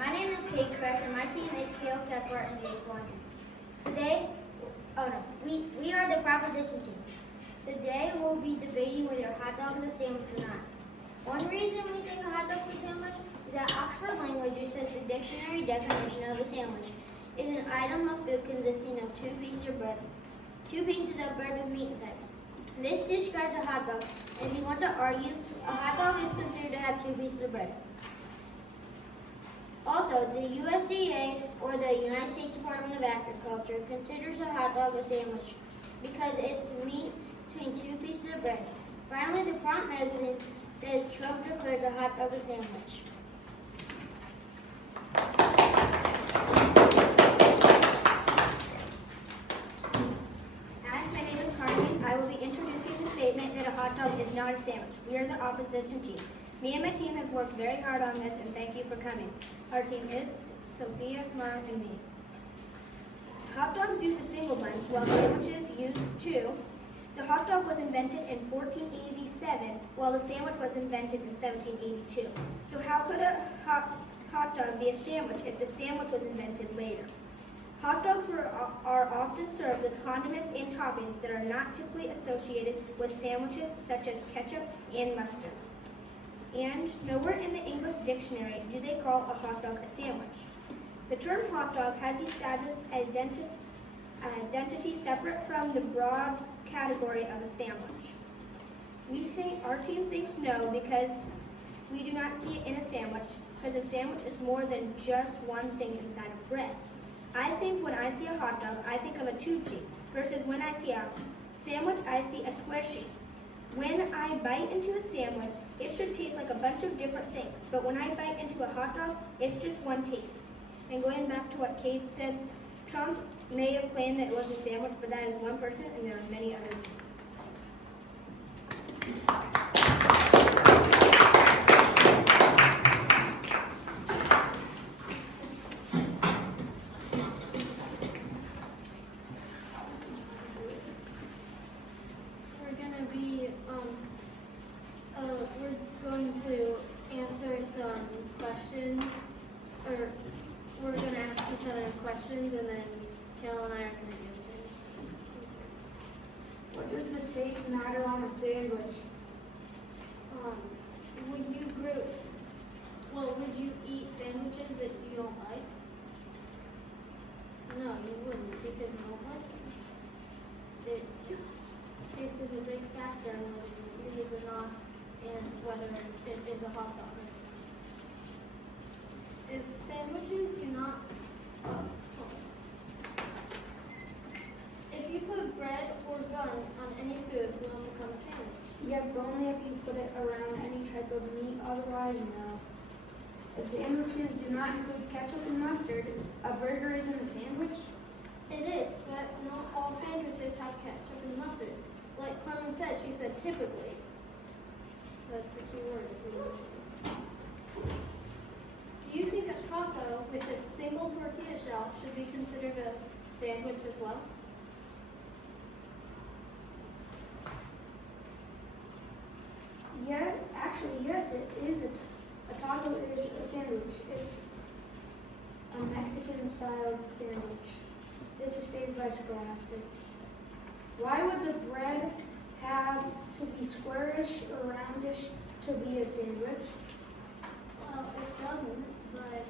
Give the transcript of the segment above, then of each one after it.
My name is Kate Crush, and my team is Kale Kepler and Jace Wonder. Today, we are the proposition team. Today, we'll be debating whether a hot dog is a sandwich or not. One reason we think a hot dog is a sandwich is that Oxford Languages says the dictionary definition of a sandwich is an item of food consisting of two pieces of bread with meat inside. This describes a hot dog, and if you want to argue, a hot dog is considered to have two pieces of bread. Also, the USDA, or the United States Department of Agriculture, considers a hot dog a sandwich because it's meat between two pieces of bread. Finally, the Prompt magazine says Trump declares a hot dog a sandwich. Hi, my name is Carmen. I will be introducing the statement that a hot dog is not a sandwich. We are the opposition team. Me and my team have worked very hard on this, and thank you for coming. Our team is Sophia, Mara, and me. Hot dogs use a single bun, while sandwiches use two. The hot dog was invented in 1487, while the sandwich was invented in 1782. So how could a hot dog be a sandwich if the sandwich was invented later? Hot dogs are often served with condiments and toppings that are not typically associated with sandwiches, such as ketchup and mustard. And nowhere in the English dictionary do they call a hot dog a sandwich. The term hot dog has established identity separate from the broad category of a sandwich. Our team thinks no because we do not see it in a sandwich, because a sandwich is more than just one thing inside of bread. I think when I see a hot dog, I think of a tube shape, versus when I see a sandwich, I see a square shape. When I bite into a sandwich, it should taste like a bunch of different things, but when I bite into a hot dog, it's just one taste. And going back to what Kate said, Trump may have claimed that it was a sandwich, but that is one person, and there are many other things. We're going to answer some questions, or we're going to ask each other questions, and then Kel and I are going to answer. What does the taste matter on a sandwich? Would you eat sandwiches that you don't like? No, you wouldn't, because you don't like it. Taste is a big factor in whether you eat it or not, and whether it is a hot dog. If sandwiches do not, if you put bread or bun on any food, will it become a sandwich? Yes, but only if you put it around any type of meat, otherwise no. If sandwiches do not include ketchup and mustard, a burger isn't a sandwich? It is, but not all sandwiches have ketchup and mustard. Like Carmen said, she said typically. That's the key word. Do you think a taco with its single tortilla shell should be considered a sandwich as well? Yeah, actually, yes, it is. A taco is a sandwich. It's a Mexican-style sandwich. This is stated by Scholastic. Why would the bread have to be squarish or roundish to be a sandwich? Well, it doesn't, but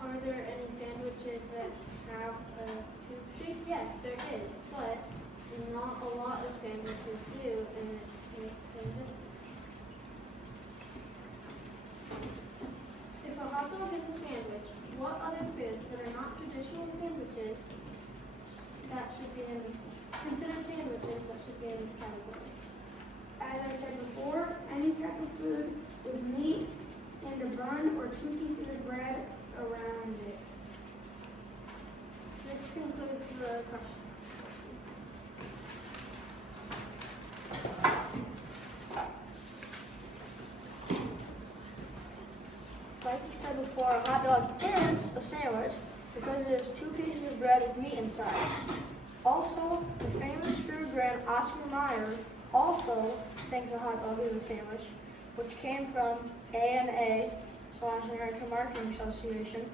are there any sandwiches that have a tube shape? Yes, there is, but not a lot of sandwiches do, and it makes a difference. If a hot dog is a sandwich, what other foods that are not traditional sandwiches that should be in this, considered sandwiches that should be in this category? As I said before, any type of food with meat and a bun or two pieces of bread around it. This concludes the questions. Like you said before, a hot dog is a sandwich because it has two pieces of bread with meat inside. Also, the famous food brand Oscar Mayer also thinks a hot dog is a sandwich which came from AMA/American Marketing Association.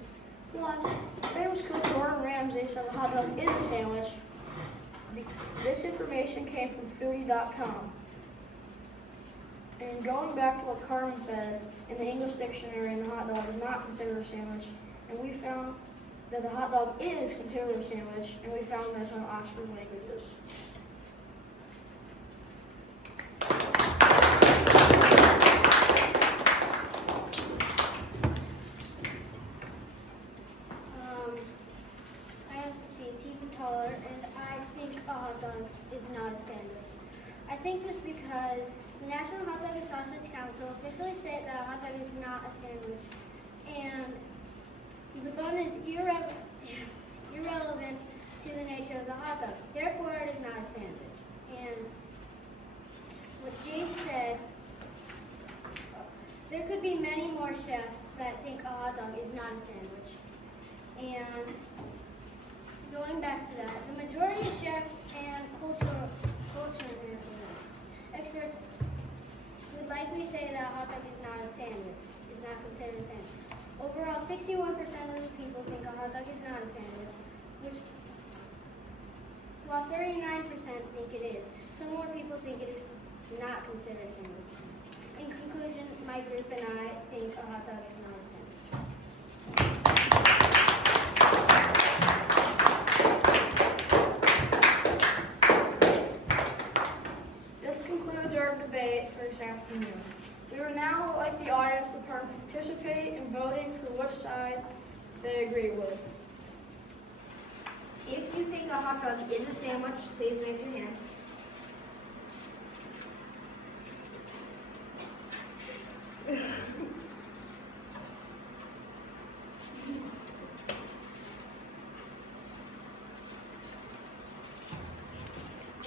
Plus, famous cook Gordon Ramsay said the hot dog is a sandwich. This information came from foodie.com. And going back to what Carmen said, in the English dictionary, the hot dog is not considered a sandwich. And we found that the hot dog is considered a sandwich, and we found this on Oxford Languages. I am 15 even taller, and I think a hot dog is not a sandwich. I think this because the National Hot Dog and Sausage Council officially stated that a hot dog is not a sandwich, and the bun is irrelevant to the nature of the hot dog. Therefore, it is not a sandwich. And what Jay said, there could be many more chefs that think a hot dog is not a sandwich. And going back to that, the majority of chefs and culture experts would likely say that a hot dog is not a sandwich, is not considered a sandwich. Overall, 61% of the people think a hot dog is not a sandwich, while 39% think it is. Some more people think it is not considered a sandwich. In conclusion, my group and I think a hot dog is not a sandwich. This concludes our debate for this afternoon. We would now like the audience to participate in voting for which side they agree with. If you think a hot dog is a sandwich, please raise your hand.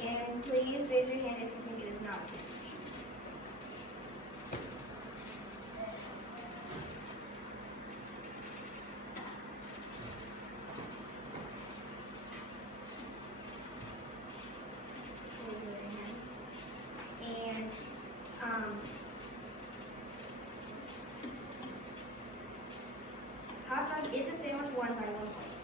And please raise your hand if you think it is not a sandwich. And hot dog is a sandwich, won by 1 point.